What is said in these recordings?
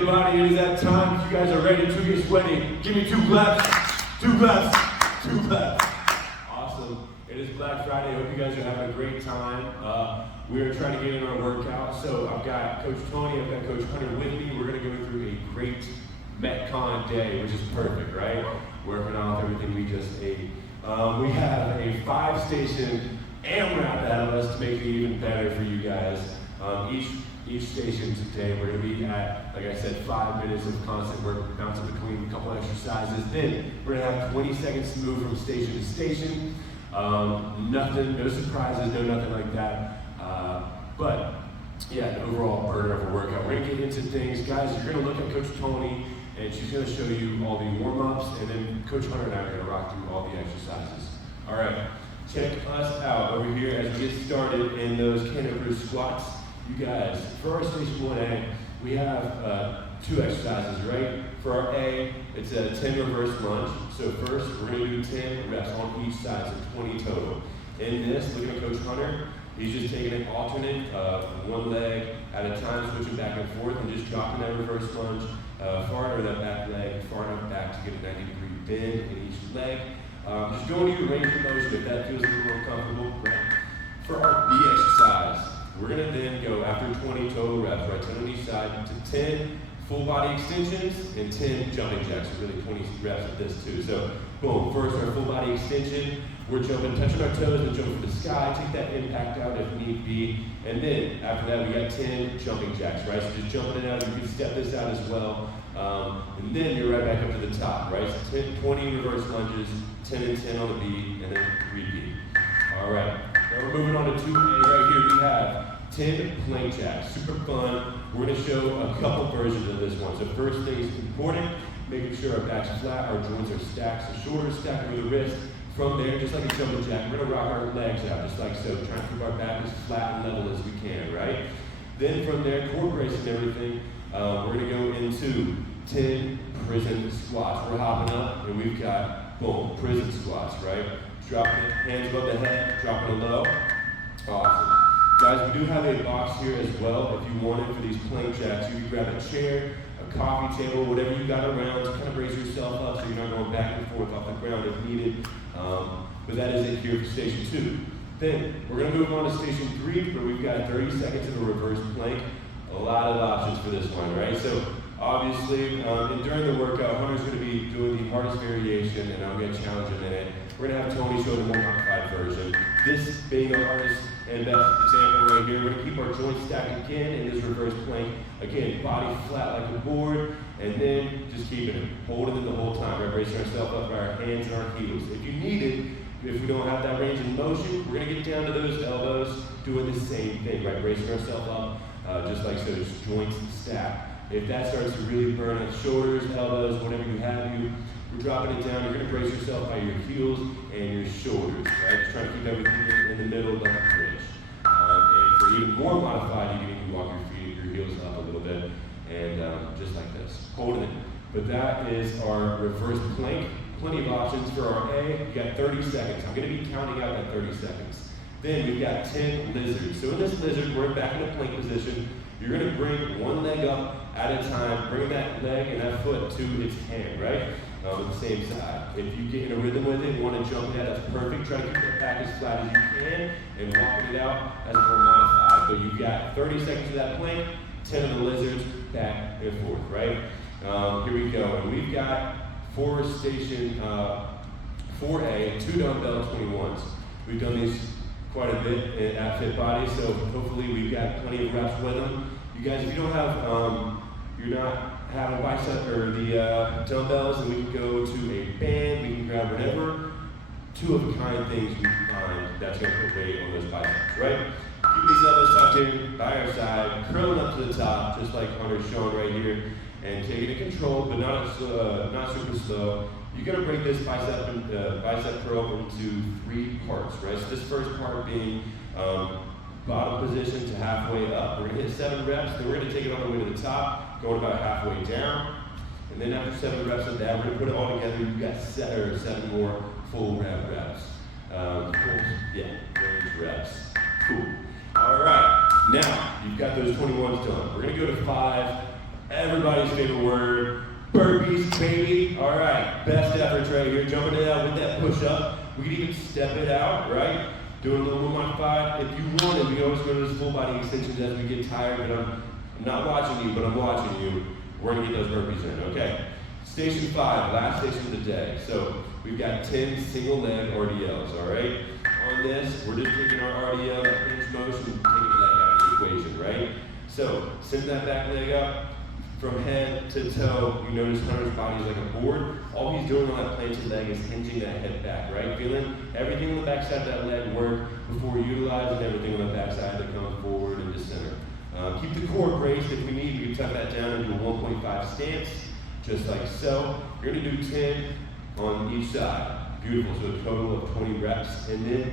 everybody, it is that time. If you guys are ready to get sweaty, give me 2 claps, 2 claps, 2 claps. Awesome. It is Black Friday. I hope you guys are having a great time. We are trying to get in our workout. So I've got Coach Tony, I've got Coach Hunter with me. We're going to go through a great Metcon day, which is perfect, right? Working off everything we just ate. We have a 5-station AMRAP out of us to make it even better for you guys. Each station today, we're going to be at, like I said, 5 minutes of constant work, bouncing between a couple exercises. Then we're going to have 20 seconds to move from station to station. Nothing, no surprises, no nothing like that. But yeah, an overall burner of a workout. We're going to get into things. Guys, you're going to look at Coach Tony, and she's going to show you all the warm-ups, and then Coach Hunter and I are going to rock through all the exercises. All right, check us out over here as we get started in those canopy squats. You guys, for our station 1A, we have 2 exercises, right? For our A, it's a 10 reverse lunge. So first, we're going to do 10 reps on each side, so 20 total. In this, look at Coach Hunter. He's just taking an alternate, one leg at a time, switching back and forth, and just dropping that reverse lunge far enough that back leg, far enough back to get a 90-degree bend in each leg. Just go into your range of motion if that feels a little more comfortable. Right? For our B exercise, we're going to then go after 20 total reps, right, 10 on each side, to 10 full body extensions and 10 jumping jacks, so really 20 reps of this too. So, boom, first our full body extension, we're jumping, touching our toes and jumping for the sky, take that impact out if need be. And then, after that, we got 10 jumping jacks, right? So just jumping it out, you can step this out as well. And then you're right back up to the top, right? So 20 reverse lunges, 10 and 10 on the B, and then repeat. All right, now we're moving on to 2A right here. We have 10 plank jacks, super fun. We're going to show a couple versions of this one. So first thing is important, making sure our back's flat, our joints are stacked, so shoulders stacked over the wrist. From there, just like a jumping jack, we're going to rock our legs out, just like so, trying to keep our back as flat and level as we can, right? Then from there, core brace and everything, we're going to go into 10 prison squats. We're hopping up, and we've got, boom, prison squats, right? Dropping it, hands above the head, dropping it low. Awesome. Guys, we do have a box here as well. If you want it for these plank jacks, you can grab a chair, a coffee table, whatever you got around to kind of brace yourself up so you're not going back and forth off the ground if needed. But that is it here for station 2. Then we're going to move on to station 3, where we've got 30 seconds of a reverse plank. A lot of options for this one, right? So obviously, and during the workout, Hunter's going to be doing the hardest variation, and I'm going to challenge him in it. We're going to have Tony show the more modified version. This being the hardest and best example right here, we're going to keep our joints stacked again in this reverse plank. Again, body flat like a board, and then just keeping it, holding it the whole time, right? Bracing ourselves up by our hands and our heels. If you need it, if we don't have that range of motion, we're going to get down to those elbows, doing the same thing, right? Bracing ourselves up, just like so, just joints stacked. If that starts to really burn up shoulders, elbows, whatever you have, we're dropping it down. You're going to brace yourself by your heels and your shoulders, right? Just trying to keep everything in the middle like a bridge. And for even more modified, you can even walk your heels up a little bit, and just like this, holding it. But that is our reverse plank. Plenty of options for our A. You got 30 seconds. I'm going to be counting out at 30 seconds. Then we've got 10 lizards. So in this lizard, we're back in a plank position. You're going to bring one leg up at a time, bring that leg and that foot to its hand, right? On the same side. If you get in a rhythm with it, you want to jump it out, that's perfect. Try to keep that back as flat as you can and walking it out as more modified. So you've got 30 seconds of that plank, 10 of the lizards, back and forth, right? Here we go. And we've got for station 4A, 2 dumbbell 21s. We've done these quite a bit at Fit Body, so hopefully we've got plenty of reps with them. You guys, if you don't have, you're not having bicep or the dumbbells, and we can go to a band, we can grab whatever 2-of-a-kind things we can find that's going to put weight on those biceps, right? Keep these elbows tucked in by our side, curling up to the top, just like Hunter's showing right here, and taking it controlled, but not super slow. You're going to break this bicep curl into 3 parts, right? So this first part being bottom position to halfway up. We're going to hit 7 reps, then we're going to take it all the way to the top, going about halfway down. And then after 7 reps of that, we're going to put it all together. You've got 7 more full reps. Range reps. Cool. All right. Now, you've got those 21s done. We're going to go to 5 Everybody's favorite word, burpees, baby. All right, best efforts right here. Jumping it out with that push-up. We can even step it out, right? Doing a little more modified. If you want it, we always go to those full body extensions as we get tired, but I'm not watching you, but I'm watching you. We're gonna get those burpees in, okay? Station 5, last station of the day. So we've got 10 single leg RDLs, all right? On this, we're just taking our RDL, that hinge motion, and taking the leg out of the equation, right? So send that back leg up from head to toe. You notice Hunter's body is like a board. All he's doing on that planted leg is hinging that head back, right? Feeling everything on the back side of that leg work before utilizing everything on the back side that comes forward and to center. Keep the core braced. If we need, we can tuck that down into a 1.5 stance, just like so. You're gonna do 10 on each side. Beautiful, so a total of 20 reps, and then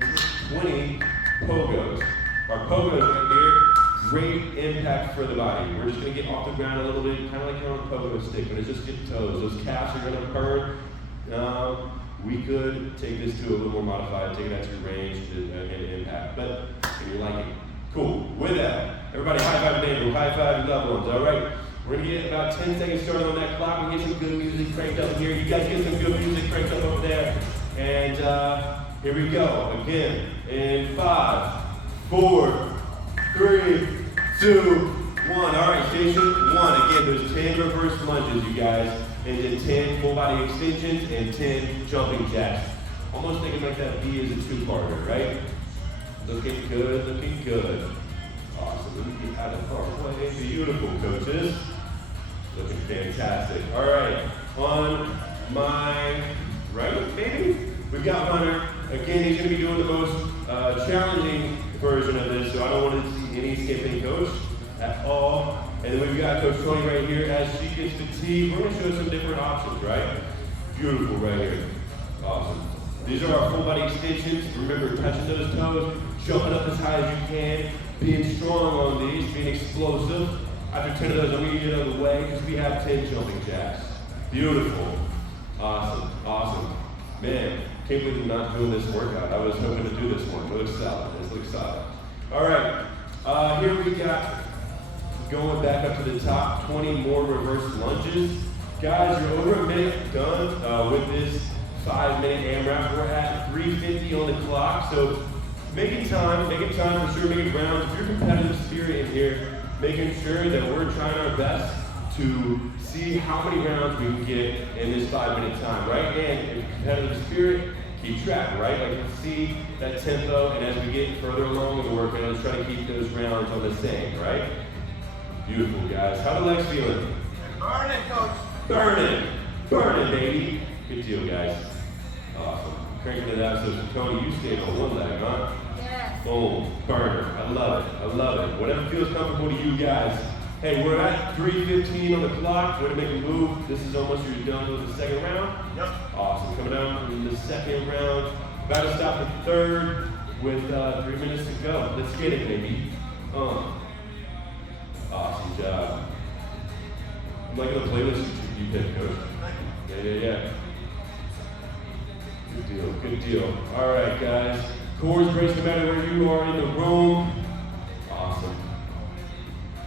20 pogos. Our pogos right here, great impact for the body. We're just gonna get off the ground a little bit, kind of like you're on a pogo stick, but it's just get toes. Those calves are gonna burn. We could take this to a little more modified, take it out to your range and impact, but if you like it, cool. With that, everybody high five your neighbor, high five your loved ones, all right? We're gonna get about 10 seconds started on that clock. We get some good music cranked up here. You guys get some good music cranked up over there. And here we go. Again, in 5, 4, 3, 2, 1. All right, station 1. Again, there's 10 reverse lunges, you guys. And then 10 full body extensions and 10 jumping jacks. Almost thinking like that B is a two-parter, right? Looking good, looking good. Awesome. Let me get out of our way. Beautiful, coaches. Looking fantastic. All right, on my right, maybe? We've got Hunter. Again, he's going to be doing the most challenging version of this, so I don't want to see any skipping, coach, at all. And then we've got Coach Tony right here. As she gets fatigued, we're going to show some different options, right? Beautiful right here. Awesome. These are our full body extensions. Remember, touching those toes, jumping up as high as you can, being strong on these, being explosive. After 10 of those, I'm going to get out of the way because we have 10 jumping jacks. Beautiful. Awesome. Awesome. Man, can't believe I'm not doing this workout. I was hoping to do this one. It looks solid. This looks solid. All right. Here we got, going back up to the top, 20 more reverse lunges. Guys, you're over a minute done with this 5-minute AMRAP. We're at 3:50 on the clock, so making time for sure, making rounds. If you're competitive spirit in here, making sure that we're trying our best to see how many rounds we can get in this 5-minute time, right? And if you're competitive spirit, keep track, right? Like see that tempo, and as we get further along in the workout, let's try to keep those rounds on the same, right? Beautiful, guys. How the legs feeling? Burning, coach. Burning, baby. Good deal, guys. Awesome. Cranking it out. So Tony, you stayed on one leg, huh? Yes. Boom, burner. I love it. I love it. Whatever feels comfortable to you guys. Hey, we're at 3:15 on the clock. We're gonna make a move. This is almost you're done with the second round. Yep. Awesome. Coming down from the second round. About to stop the third with 3 minutes to go. Let's get it, baby. Awesome job. I'm liking the playlist you picked, Coach. Yeah. Good deal. All right, guys. Core's braced no matter where you are in the room. Awesome.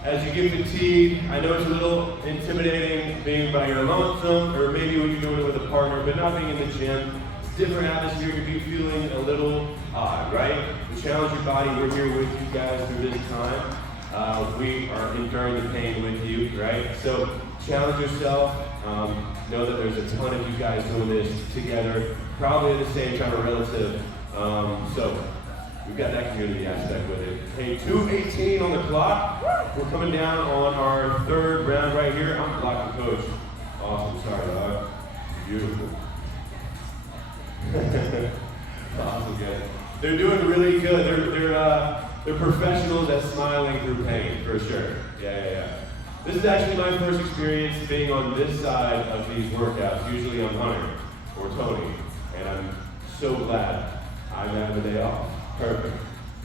As you get fatigued, I know it's a little intimidating being by your lonesome, or maybe when you're doing it with a partner, but not being in the gym. It's a different atmosphere, you can be feeling a little odd, right? To challenge your body, we're here with you guys through this time. We are enduring the pain with you, right? So challenge yourself. Know that there's a ton of you guys doing this together, probably at the same time, a relative. So we've got that community aspect with it. Hey, 2:18 on the clock. We're coming down on our third round right here. I'm blocking coach. Awesome, sorry, dog. Beautiful. Awesome, guys. They're doing really good. They're professionals at smiling through pain, for sure. Yeah. This is actually my first experience being on this side of these workouts. Usually I'm Hunter or Tony, and I'm so glad I'm having the day off. Perfect.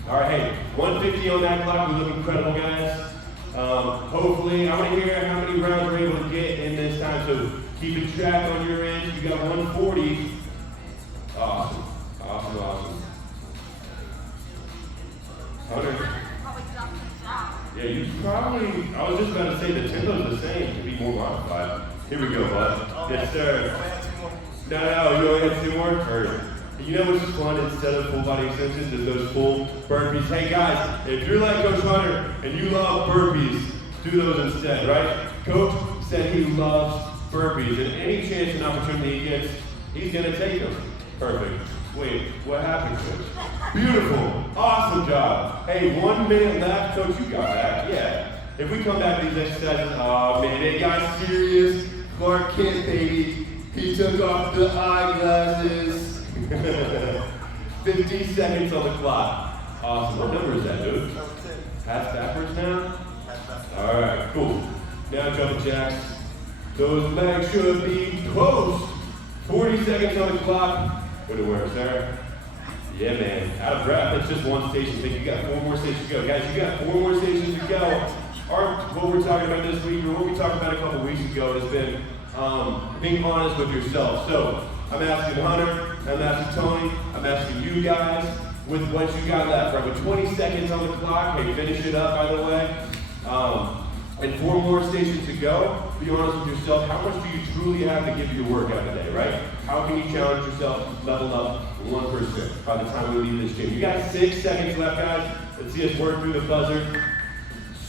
All right, hey, 150 on that clock. We look incredible, guys. Hopefully, I want to hear how many rounds we're able to get in this time. So keeping track on your end. You got 140. Awesome. Hunter. Probably jumped the shot. Yeah, you probably, I was just about to say the tempo's the same. more modified. Here we go, bud. Yes, sir. No, you only have 2 more? Perfect. You know what's fun instead of full body extensions is those full burpees. Hey guys, if you're like Coach Hunter and you love burpees, do those instead, right? Coach said he loves burpees, and any chance and opportunity he gets, he's gonna take them. Perfect. Wait, what happened, Coach? Beautiful, awesome job. Hey, 1 minute left, Coach, you got that, yeah. If we come back to these exercises, oh man, they got serious. Clark Kent, baby, he took off the eyeglasses. 50 seconds on the clock. Awesome, what number is that, dude? Pass backwards now? All right, cool. Now jumping jacks. Those legs should be close. 40 seconds on the clock. Good work, sir. Yeah, man. Out of breath. That's just 1 station. I think you got 4 more stations to go. Guys, you got 4 more stations to go. What we're talking about this week, or what we talked about a couple weeks ago, has been being honest with yourself. So, I'm asking Hunter, I'm asking Tony, I'm asking you guys, with what you got left, right? With 20 seconds on the clock, hey, finish it up, by the way. And 4 more stations to go. Be honest with yourself. How much do you truly have to give your workout today, right? How can you challenge yourself, level up 1% by the time we leave this gym? You got 6 seconds left, guys. Let's see us work through the buzzer.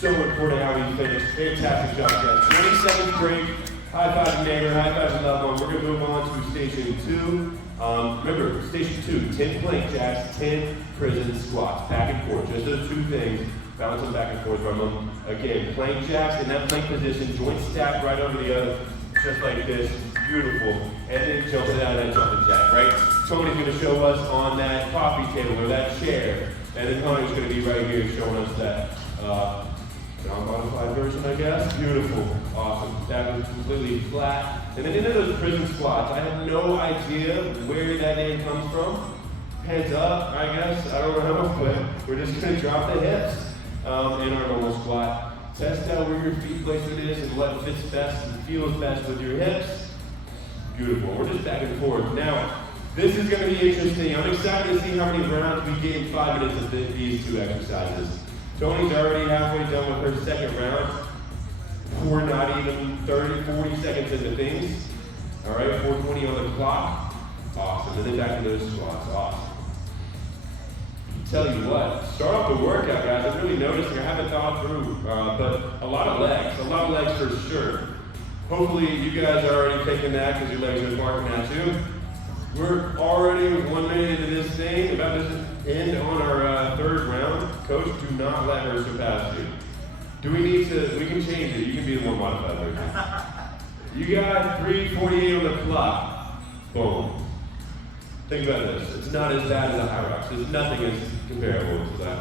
So important how we finish. Fantastic job, guys. 20 seconds break. High five your neighbor, high five your loved one. We're gonna move on to station 2. Remember, station 2, 10 plank jacks, 10 prison squats, back and forth. Just those 2 things. Balance them back and forth from them. Again, plank jacks in that plank position, joint stacked right over the other, just like this. Beautiful. And then jump it out of that jumping jack, right? Tony's gonna show us on that coffee table or that chair. And then Hunter's gonna be right here showing us that non-modified version, I guess. Beautiful. Awesome. That was completely flat. And then into those prison squats. I have no idea where that name comes from. Heads up, I guess. I don't know, but we're just gonna drop the hips in our normal squat. Test out where your feet placement is and what fits best and feels best with your hips. Beautiful. We're just back and forth. Now, this is gonna be interesting. I'm excited to see how many rounds we get in 5 minutes of these 2 exercises. Tony's already halfway done with her second round. We're not even 30, 40 seconds into things. All right, 4:20 on the clock. Awesome, and then back to those squats, awesome. Tell you what, start off the workout, guys. I'm really noticing, I haven't thought through, but a lot of legs for sure. Hopefully you guys are already taking that because your legs are marking that too. We're already 1 minute into this thing, about to end on our 3rd round. Coach, do not let her surpass you. Do we need to, we can change it. You can be the more modified version. You got 3:48 on the clock. Boom. Think about this. It's not as bad as the high rocks. There's nothing as comparable to that.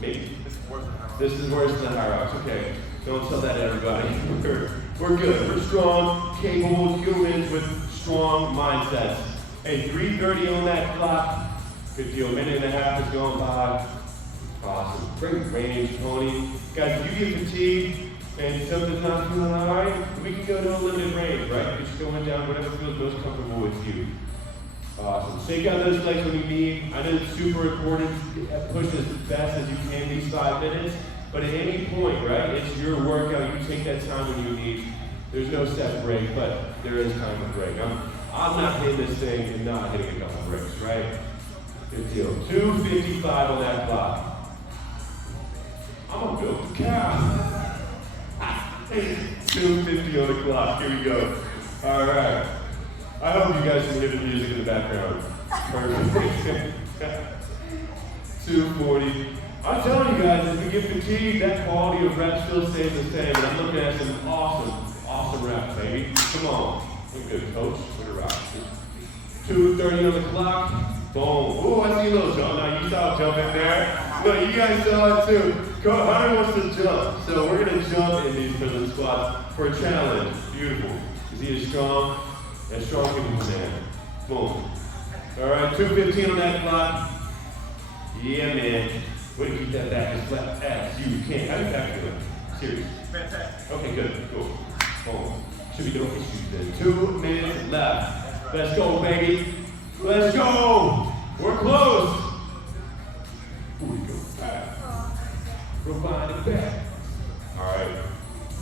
Maybe. This is worse than the high rocks. Okay. Don't tell that to everybody. We're good. We're strong, capable humans with strong mindsets. Hey, 3:30 on that clock. Good deal. 1.5 is going by. Awesome. Great range, Tony. Guys, if you get fatigued and something's not feeling all right, we can go to a limited range, right? Just going down whatever feels most comfortable with you. Awesome. Shake out those legs when you need. I know it's super important to push as fast as you can these 5 minutes, but at any point, right, it's your workout. You take that time when you need. There's no set break, but there is time to break. I'm not hitting this thing and not hitting a couple breaks, right? Good deal. 2:55 on that clock. I'm gonna build the cow. 2:50 on the clock. Here we go. All right. I hope you guys can hear the music in the background. Perfect. 2:40. I'm telling you guys, if we get fatigued, that quality of reps still stays the same. And I'm looking at some awesome reps, baby. Come on. Look good, coach. Look at rock. 2:30 on the clock. Boom. Ooh, I see a little jump. Now you saw a jump in there. No, you guys saw it too. Hunter wants to jump. So we're going to jump in these prison squats for a challenge. Beautiful. Is he as strong can you stand? Boom. All right, 2:15 on that clock. Yeah, man. Way to keep that back as flat as you can. How do you back do it? Serious. Fantastic. Okay, good. Cool. Boom. Should be no issues then. 2 minutes left. Let's go, baby. Let's go. We're close. Here we go. All right. Rewind it back. All right.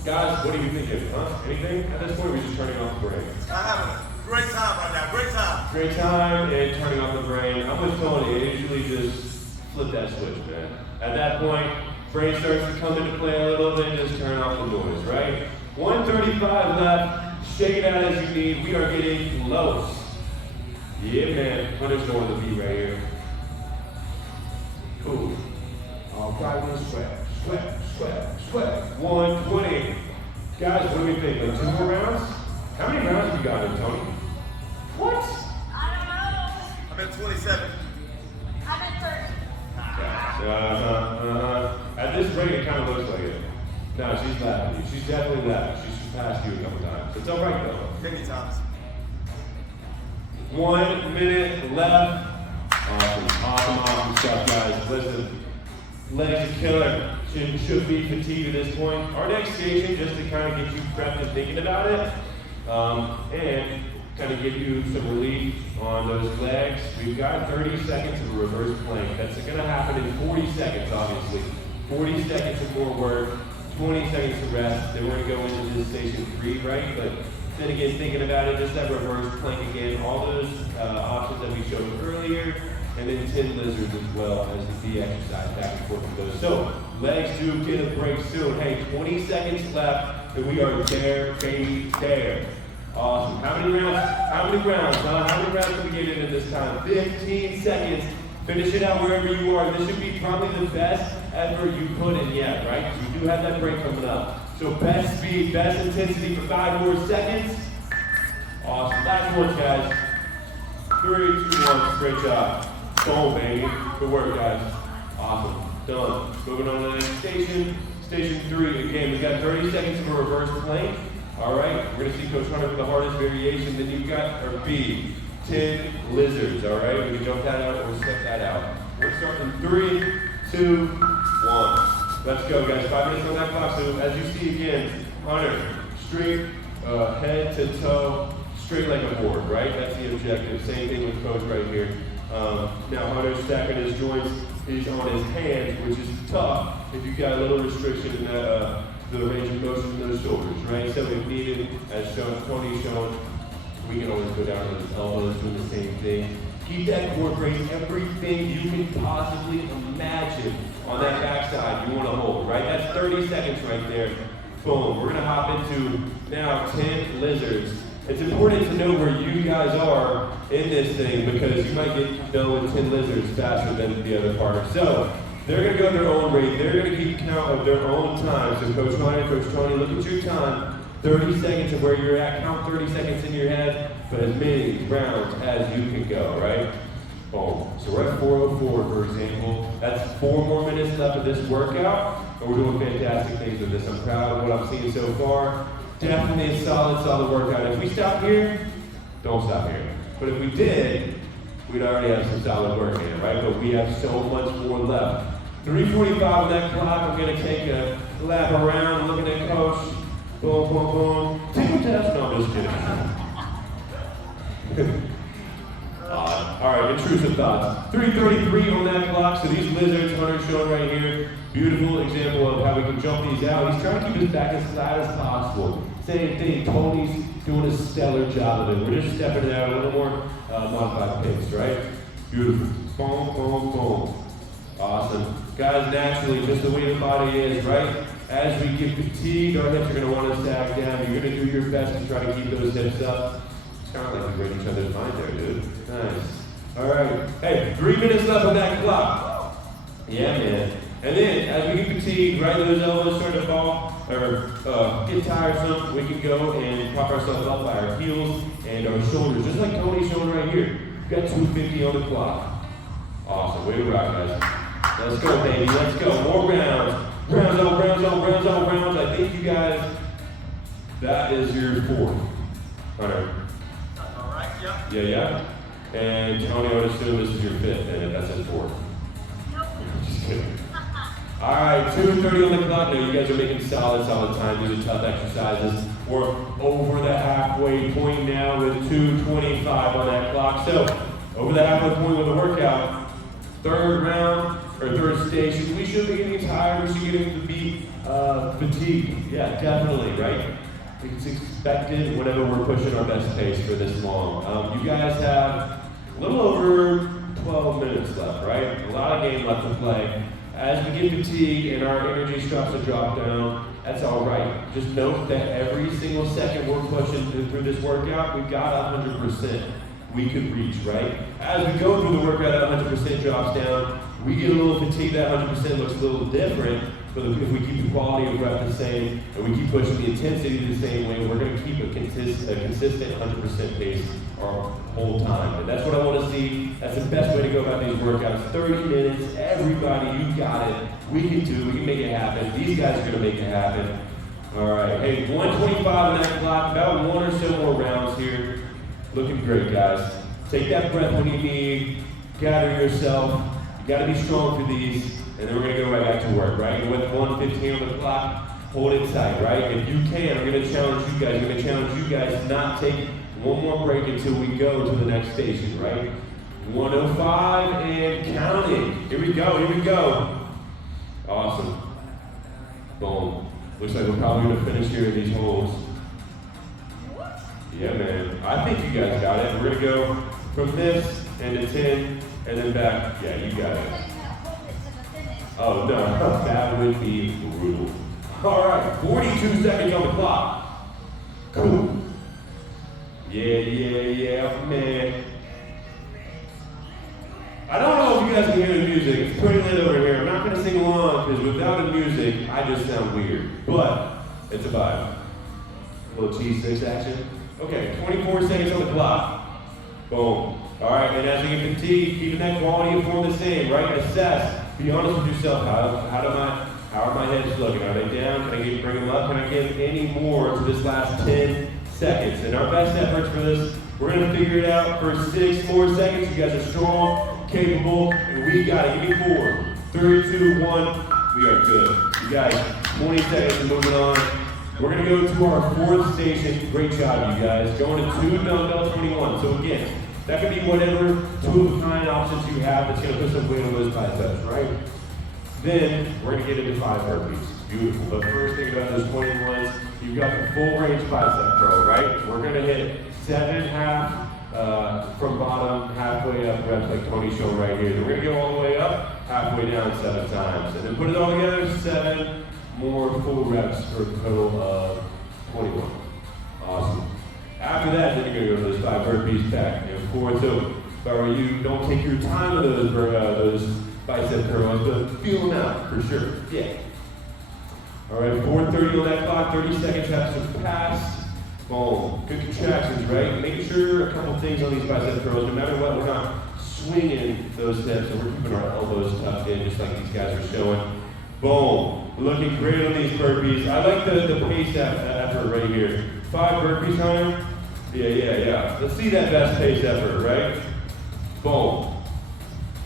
Guys, what are you thinking? Huh? Anything at this point? Or are we just turning off the brain? I'm having a great time right now. Great time. Great time and turning off the brain. I'm with Tony. I usually just flip that switch, man. At that point, brain starts to come into play a little bit. Just turn off the noise, right? 135 left. Shake it out as you need. We are getting close. Yeah, man. Hunter's going to the beat right here. Cool. All right, let's sweat. Sweat, sweat, sweat. 120. Guys, what do we think? Like 2 more rounds? How many rounds have you got in, Tony? What? I don't know. I'm at 27. I'm at 30. At this rate, it kind of looks like it. No, she's laughing at you. She's definitely laughing. She's surpassed you a couple times. It's all right, though. Many times. 1 minute left. Awesome stuff, guys. Listen, legs are killer. Should be fatigued at this point. Our next station, just to kind of get you prepped and thinking about it, and kind of give you some relief on those legs. We've got 30 seconds of a reverse plank. That's going to happen in 40 seconds, obviously. 40 seconds of more work, 20 seconds of rest. Then we're going to go into this station 3, right? But then again, thinking about it, just that reverse plank again, all those options that we showed earlier, and then 10 lizards as well as the D exercise back and forth with those. So, legs do get a break soon. Hey, 20 seconds left, and we are there, baby, there. Awesome. How many rounds? How many rounds can we get in at this time? 15 seconds. Finish it out wherever you are. This should be probably the best effort you put in yet, right? Because we do have that break coming up. So best speed, best intensity for 5 more seconds. Awesome. Last one, guys. 3, 2, 1. Great job. Boom, baby. Good work, guys. Awesome. Done. Moving on to the next station. Station 3. Again, we got 30 seconds for a reverse plank. All right. We're going to see Coach Hunter for the hardest variation. Then you've got our B. 10 lizards. All right. We can jump that out or step that out. We're starting 3, 2, 1. Let's go, guys. 5 minutes on that clock. So as you see again, Hunter, straight head to toe, straight like a board, right? That's the objective. Same thing with Coach right here. Now Hunter's stacking his joints. He's on his hands, which is tough if you've got a little restriction in that, the range of motion in those shoulders, right? So if needed, as shown, Tony's shown, we can always go down to his elbows, doing the same thing. Keep that core brace, everything you can possibly imagine on that backside you want to hold, right? That's 30 seconds right there. Boom. We're going to hop into now 10 lizards. It's important to know where you guys are in this thing because you might get done with 10 lizards faster than the other partner. So they're going to go at their own rate. They're going to keep count of their own time. So Coach Ryan, Coach Tony, look at your time. 30 seconds of where you're at. Count 30 seconds in your head, but as many rounds as you can go, right? Boom. So we're at 4:04, for example. That's 4 more minutes left of this workout, and we're doing fantastic things with this. I'm proud of what I'm seeing so far. Definitely a solid workout. If we stop here, don't stop here. But if we did, we'd already have some solid work in it, right? But we have so much more left. 3:45 on that clock. I'm going to take a lap around, looking at Coach. Boom, boom, boom. Tickle test. No, I'm just kidding. All right, intrusive thoughts. 3:33 on that clock. So these lizards, Hunter's showing right here. Beautiful example of how we can jump these out. He's trying to keep his back as flat as possible. Same thing, Tony's doing a stellar job of it. We're just stepping it out a little more modified pace, right? Beautiful. Boom, boom, boom. Awesome. Guys, naturally, just the way the body is, right? As we get fatigued, our hips are going to want to sag down. You're going to do your best to try to keep those hips up. It's kind of like we read each other's mind there, dude. Nice. All right. Hey, 3 minutes left on that clock. Yeah, man. And then, as we get fatigued, right, those elbows start to fall, or get tiresome, we can go and prop ourselves up by our heels and our shoulders, just like Tony's showing right here. We've got 250 on the clock. Awesome. Way to rock, guys. Let's go, baby. Let's go. More rounds. Rounds on rounds on rounds on rounds. I think you guys, that is your 4th. Hunter. All right, yeah. Yeah. And Tony, I would assume this is your 5th, and that's his 4th. Nope. Just kidding. All right, 2:30 on the clock. Now you guys are making solid time. These are tough exercises. We're over the halfway point now with 2:25 on that clock. So over the halfway point with the workout, 3rd round or 3rd station. We should be getting tired. We should be Fatigue, yeah, definitely, right? It's expected whenever we're pushing our best pace for this long. You guys have a little over 12 minutes left, right? A lot of game left to play. As we get fatigued and our energy starts to drop down, that's all right. Just note that every single second we're pushing through this workout, we've got 100% we could reach, right? As we go through the workout, that 100% drops down. We get a little fatigued, that 100% looks a little different, but if we keep the quality of rep the same, and we keep pushing the intensity the same way, we're gonna keep a consistent 100% pace our whole time. And that's what I wanna see. That's the best way to go about these workouts. 30 minutes, everybody, you got it. We can do it, we can make it happen. These guys are gonna make it happen. All right, hey, 125 on that clock, about one or so more rounds here. Looking great, guys. Take that breath when you need, gather yourself. You gotta be strong for these, and then we're gonna go right back to work, right? With 1:15 on the clock, hold it tight, right? If you can, I'm gonna challenge you guys to not take one more break until we go to the next station, right? 105 and counting. Here we go. Awesome. Boom. Looks like we're probably gonna finish here in these holds. Yeah, man. I think you guys got it. We're gonna go from this and to 10 and then back. Yeah, you got it. Oh no, that would be brutal. All right, 42 seconds on the clock. Cool. Yeah, man. I don't know if you guys can hear the music. It's pretty lit over here. I'm not gonna sing along because without the music, I just sound weird. But it's a vibe. A little T6 action. Okay, 24 seconds on the clock. Boom. All right, and as you get fatigued, keeping that quality of form the same, right? Assess. Be honest with yourself. How are my hips looking? Are they down? Can I bring them up? Can I give any more to this last 10 seconds? And our best efforts for this, we're gonna figure it out for 6 more seconds. You guys are strong, capable, and we got it. Give me 4, 3, 2, 1. We are good. You guys, 20 seconds and moving on. We're gonna go to our 4th station. Great job, you guys. Going to 2 dumbbell 21. So again, that could be whatever 2-of-a-kind options you have that's gonna put some weight on those biceps, right? Then we're gonna get into 5 burpees. Beautiful. But first thing about those 21s, you've got the full range bicep curl, right? We're gonna hit 7 half from bottom, halfway up reps like Tony's showing right here. Then we're gonna go all the way up, halfway down 7 times. And then put it all together, 7 more full reps for a total of 21. Awesome. After that, then you're gonna go to those 5 burpees back and forth. So if I were you, don't take your time with those bicep curls, but feel them out for sure. Yeah. All right, 4:30 on that clock, 30 seconds have to pass. Boom. Good contractions, right? Make sure a couple things on these bicep curls. No matter what, we're not swinging those hips, and we're keeping our elbows tucked in, just like these guys are showing. Boom. Looking great on these burpees. I like the pace effort right here. 5 burpees, Hunter? Yeah. Let's see that best pace effort, right? Boom.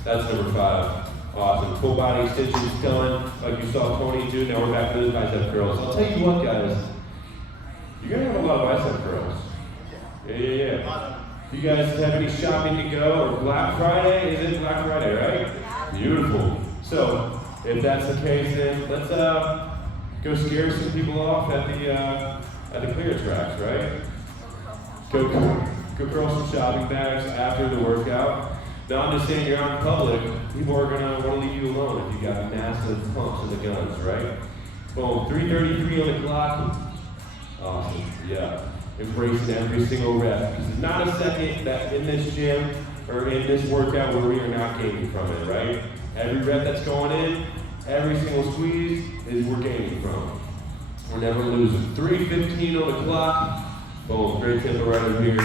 That's number 5. Awesome. Full body extensions done, like you saw Tony do. Now we're back to those bicep curls. I'll tell you what, guys. You're gonna have a lot of bicep curls. Yeah. You guys have any shopping to go or Black Friday? Is it Black Friday, right? Beautiful. So, if that's the case, then let's go scare some people off at the clearance racks, right? Go curl some shopping bags after the workout. Now I'm just saying you're out in public, people are gonna want to leave you alone if you got massive pumps in the guns, right? Boom, 3:33 on the clock. Awesome, yeah. Embracing every single rep. Because there's not a second that in this gym or in this workout where we are not gaining from it, right? Every rep that's going in, every single squeeze is we're gaining from. We're never losing. 3:15 on the clock. Boom, great tempo right over here.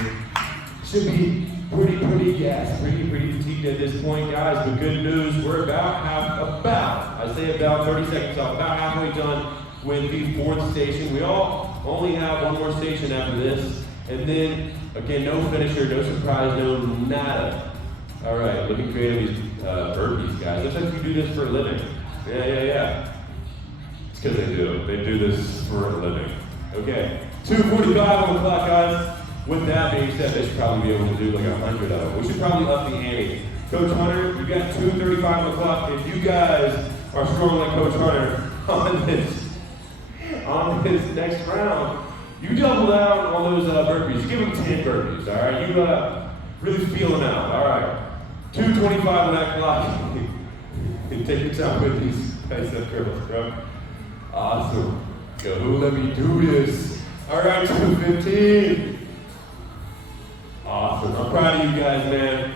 Should be pretty gassed, pretty fatigued at this point, guys. But good news, we're I say about 30 seconds off, about halfway done with the 4th station. We all only have 1 more station after this. And then, again, no finisher, no surprise, no nada. All right, looking great on these burpees, guys. Looks like you do this for a living. Yeah. It's because they do. They do this for a living. Okay, 2:45 on the clock, guys. With that being said, they should probably be able to do like 100 of them. We should probably up the ante. Coach Hunter, you got 2:35 on the clock. If you guys are strong like Coach Hunter on this on this next round, you double down on those burpees. Give them 10 burpees, all right? You really feel them out, all right? 225 on that clock. And take your time with these bicep curls, bro. Awesome. Go, let me do this. All right, 215. Awesome. I'm proud of you guys, man.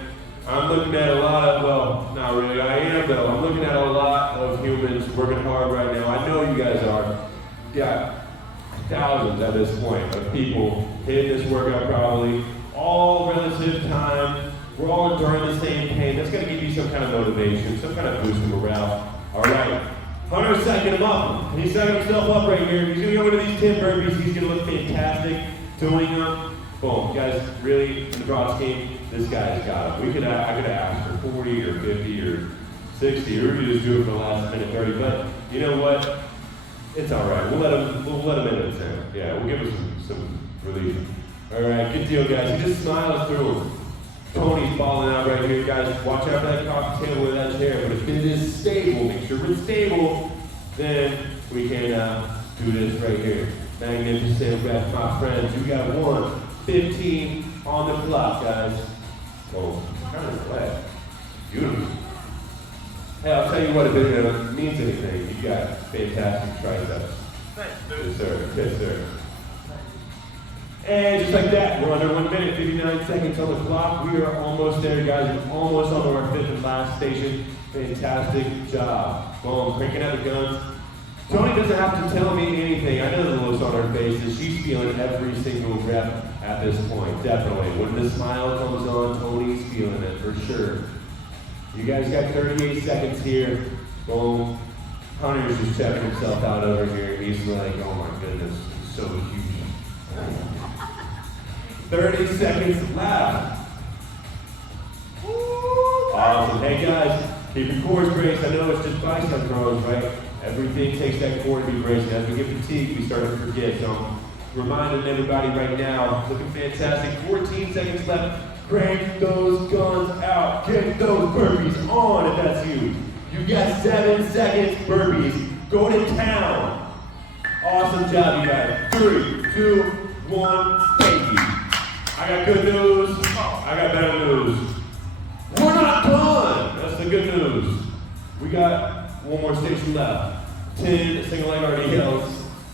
I'm looking at a lot of, well, not really, I am though. I'm looking at a lot of humans working hard right now. I know you guys are. Yeah, thousands at this point of people hitting this workout probably, all relative time. We're all enduring the same pain. That's gonna give you some kind of motivation, some kind of boost of morale. All right, Hunter's second him up. He's second himself up right here. He's gonna go into these 10 burpees. He's gonna look fantastic doing them. Boom, guys, really, in the broad scheme, this guy's got it. I could have asked for 40 or 50 or 60, or we could just do it for the last minute 30, but you know what? It's all right. We'll let him in at 10. Yeah, we'll give him some relief. All right, good deal, guys. He just smiles through him. Tony's balling out right here, guys. Watch out for that coffee table with that chair, but if it is stable, make sure it's stable, then we can do this right here. Magnificent reps, my friends. We got 1:15 on the clock, guys. Oh, kind of glad. Beautiful. Hey, I'll tell you what, if it means anything, you got fantastic triceps. Thanks, dude. Yes, sir. Yes, sir. And just like that, we're under 1 minute, 59 seconds on the clock. We are almost there, guys. We're almost on to our 5th and last station. Fantastic job. Boom, cranking out the guns. Tony doesn't have to tell me anything. I know the looks on her faces. She's feeling every single rep at this point, definitely. When the smile comes on, Tony's feeling it for sure. You guys got 38 seconds here. Boom. Hunter's just checking himself out over here. He's like, oh my goodness, it's so huge. 30 seconds left. Awesome. Hey guys, keep your cores braced. I know it's just bicep curls, right? Everything takes that core to be braced. As we get fatigued, we start to forget. So I'm reminding everybody right now, looking fantastic. 14 seconds left. Crank those guns out. Get those burpees on if that's you. You got 7 seconds burpees. Go to town. Awesome job, you guys. 3, 2, 1, thank you. I got good news. I got better news. We're not done. That's the good news. We got one more station left. 10 single leg RDLs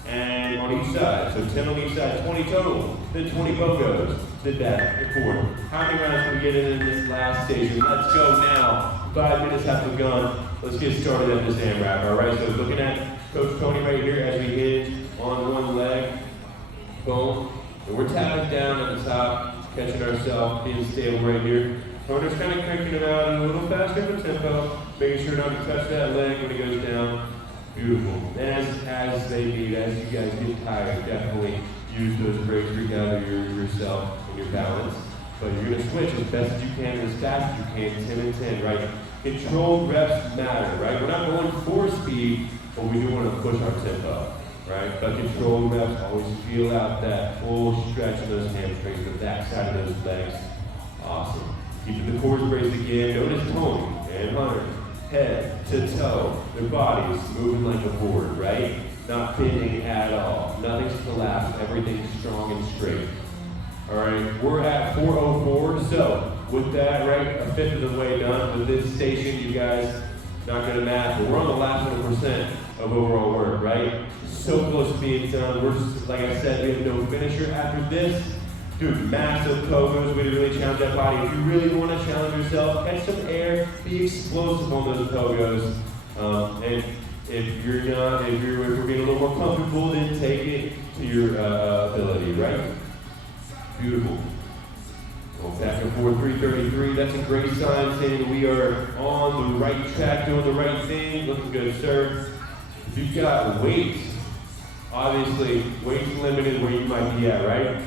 and on each side. So 10 on each side, 20 total. Then 20 BOGOs. Did that in 4. How many rounds can we get in this last station? Let's go now. 5 minutes have begun. Let's get started at this AMRAP. All right, so looking at Coach Tony right here as we hinge on one leg. Boom. And we're tapping down at the top, catching ourselves, being stable right here. Hunter's kind of cranking it out a little faster of a tempo, making sure not to touch that leg when it goes down. Beautiful. As they need, as you guys get tired, definitely use those breaks to regather yourself and your balance. But you're going to switch as best as you can, as fast as you can, 10 and 10, right? Controlled reps matter, right? We're not going for speed, but we do want to push our tempo. Right? But controlled reps, always feel out that full stretch of those hamstrings, the back side of those legs. Awesome. Keeping the cores braced again. Notice Tony and Hunter, head to toe, their bodies moving like a board, right? Not bending at all. Nothing's collapsed. Everything's strong and straight. All right, we're at 4:04. So with that, right, a fifth of the way done with this station, you guys. Not gonna math, but we're on the last 1% of overall work, right? So close to being done. We're just, like I said, we have no finisher after this. Dude, massive pogos, way to really challenge that body. If you really want to challenge yourself, catch some air, be explosive on those pogos. And if we're getting a little more comfortable, then take it to your ability, right? Beautiful. Well, back and forth, 333. That's a great sign saying we are on the right track, doing the right thing. Looking good, sir. If you've got weights, obviously weight's limited where you might be at, right?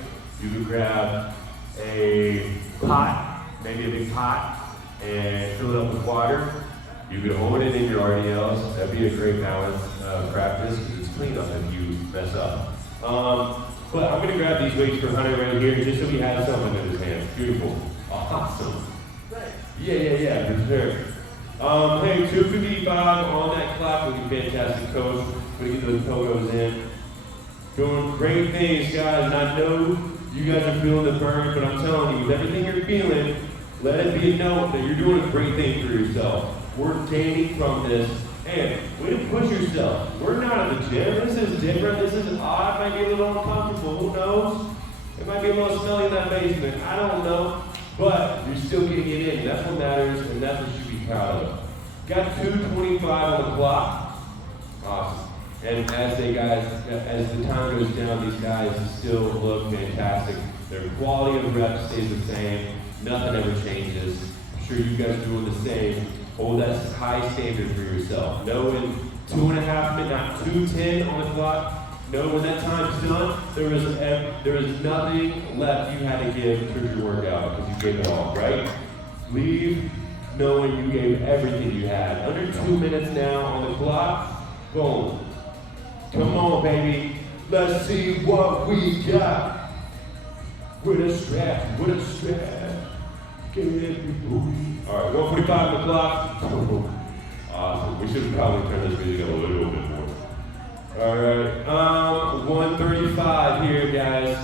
You could grab a pot, maybe a big pot, and fill it up with water. You could hold it in your RDLs. That'd be a great balance practice because it's clean up if you mess up. But I'm gonna grab these weights for Hunter right here just so he has something in his hands. Beautiful. Awesome. Yeah, for sure. Hey, 255 on that clock would be fantastic, coach. We get those pogos in. Doing great things, guys, and I know you guys are feeling the burn, but I'm telling you, with everything you're feeling, let it be a note that you're doing a great thing for yourself. We're gaining from this, and way to push yourself. We're not at the gym. This is different. This is odd. Might be a little uncomfortable. Who knows? It might be a little smelly in that basement. I don't know. But you're still getting it in. That's what matters, and that's what you should be proud of. Got 2:25 on the clock. Awesome. And as the time goes down, these guys still look fantastic. Their quality of reps stays the same. Nothing ever changes. I'm sure you guys are doing the same. Hold that high standard for yourself. Know in 2.5 minutes, not 2:10 on the clock. Know when that time's done, there is nothing left you had to give towards your workout because you gave it all, right? Leave knowing you gave everything you had. Under 2 minutes now on the clock. Boom. Come on, baby. Let's see what we got. With a strap, with a strap. Get it, booty. All right, 1:45 on the clock. Awesome. We should probably turn this music up a little bit more. All right, 1:35 here, guys.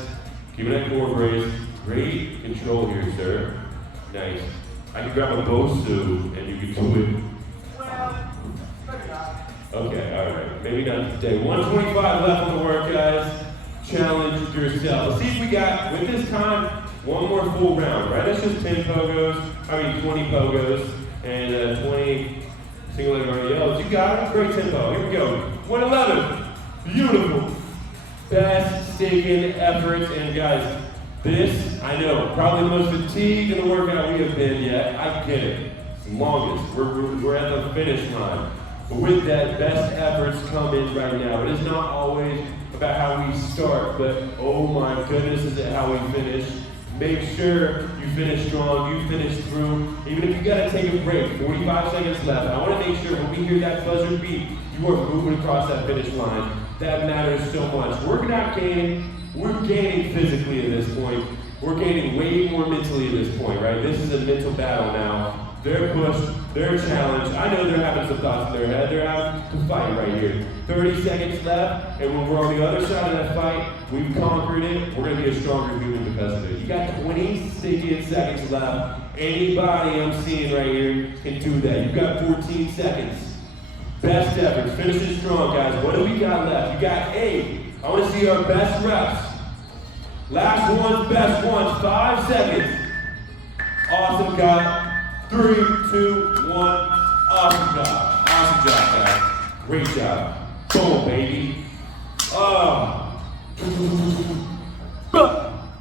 Keeping that core brace. Great control here, sir. Nice. I can grab a Bosu and you can do it. Okay, all right. Maybe not today. 1:25 left on the work, guys. Challenge yourself. Let's see if we got, with this time, one more full round, right? That's just 20 pogos, and 20 single leg RDLs. You got it? Great tempo. Here we go. 111. Beautiful. Best stinking efforts. And guys, this, I know, probably the most fatigued in the workout we have been yet. I get it. It's the longest. We're at the finish line. But with that, best efforts come in right now. It is not always about how we start, but oh my goodness, is it how we finish. Make sure you finish strong, you finish through. Even if you gotta take a break, 45 seconds left. I wanna make sure when we hear that buzzer beat, you are moving across that finish line. That matters so much. We're not gaining, we're gaining physically at this point. We're gaining way more mentally at this point, right? This is a mental battle now. They're pushed, they're challenged. I know they're having some thoughts in their head. They're having to fight right here. 30 seconds left, and when we're on the other side of that fight, we've conquered it. We're gonna be a stronger human because of it. You got 20 seconds left. Anybody I'm seeing right here can do that. You've got 14 seconds. Best efforts, finish it strong, guys. What do we got left? You got 8. I wanna see our best reps. Last ones, best ones, 5 seconds. Awesome, guys. 3, 2, 1. Awesome job. Awesome job, guys. Great job. Boom, baby.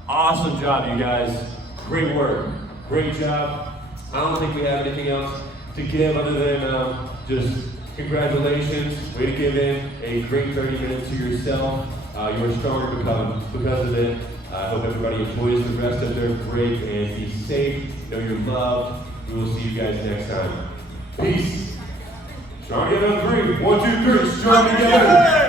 Awesome job, you guys. Great work. Great job. I don't think we have anything else to give other than just congratulations. Way to give in a great 30 minutes to yourself. You're stronger because of it. I hope everybody enjoys the rest of their break and be safe. Know you're loved. We will see you guys next time. Peace. Strong together on 3. 1, 2, 3. Strong together.